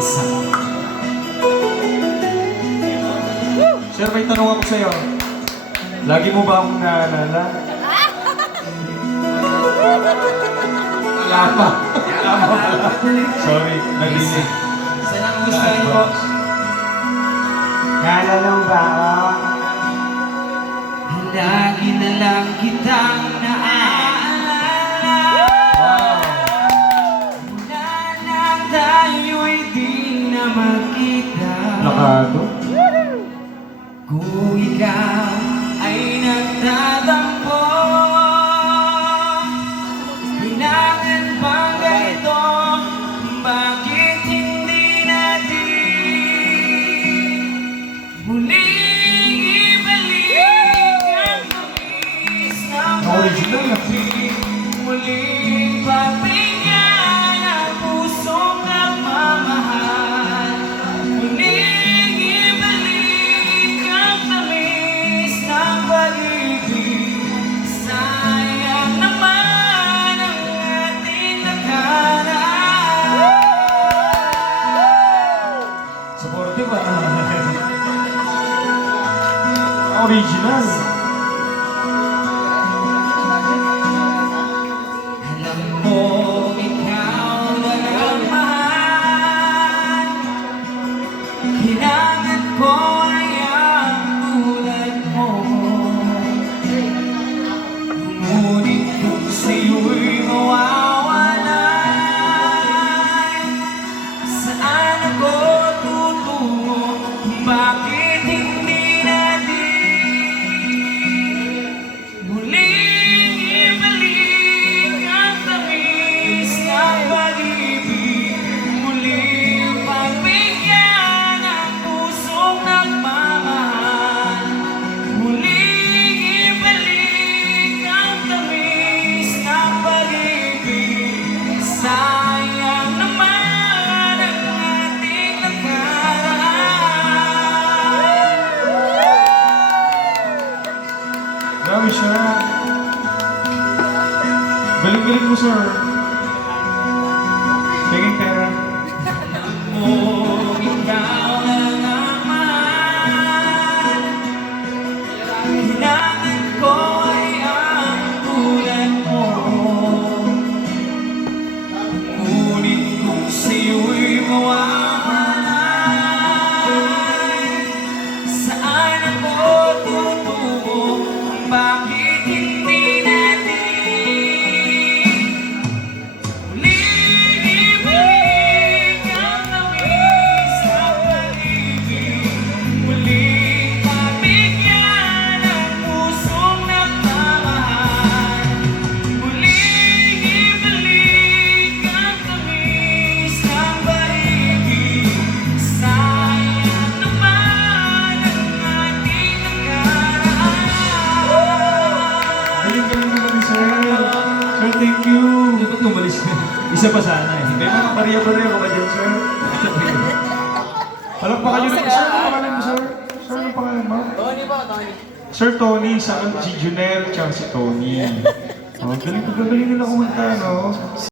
isa. Sir, may tanong ako sa'yo. Lagi mo ba akong naalala? Wala pa. Sorry, nalinig. Saan ang gusto niyo? Naalala mo ba ako? Lagi na lang kitang naaalala. Wow. Mula nang tayo'y di na magkita. Lakado. Kung ikaw ay nagtatampo, kailangan bang ganito? Bakit hindi natin muling ibalik ang tamis ng Original na. pag-ibig? Muling pagbigyan ang pusong nagmamahal. Muling ibalik ang tamis ng pag-ibig. Sayang naman ang ating nakaraan. Supportive ah. Original. Alam mo, ikaw lang ang mahal. Kailangan ko ay ang tulad mo. Ngunit kung sa'yo'y mawawalay, saan ako tutungo? Bakit hindi natin muling ibalik ang tamis ng pag-ibig? Muling pagbigyan ang pusong nagmamahal. Muling ibalik ang tamis ng pag-ibig. Sayang naman ang ating nakaraan. Grabe siya. Galing-galing mo, sir. Tingin pera. Mo, ikaw lang ang mahal. Kailangan ko ay ang tulad mo. Ngunit kung sa'yo'y mawawalay, saan ako tutungo? Bakit hindi natin muling ibalik ang tamis ng pag-ibig? Muling mabigyan ang pusong nagmamahal. Muling ibalik ang tamis ng pag-ibig. Sayang naman ang ating nakaraan. Galing-galing naman ni sir. Sir, thank you. Dapat umalis ka. Isa pa sana eh. May mga bariya-bariya ka ba dyan, sir? Palakpakan nyo na. Sir, ano pangalan mo, sir? Sir, ano pangalan mo? Tony po, Tony. Sir Tony, sa si Junel, tsaka si Tony. Oh, galing nila kumanta, no?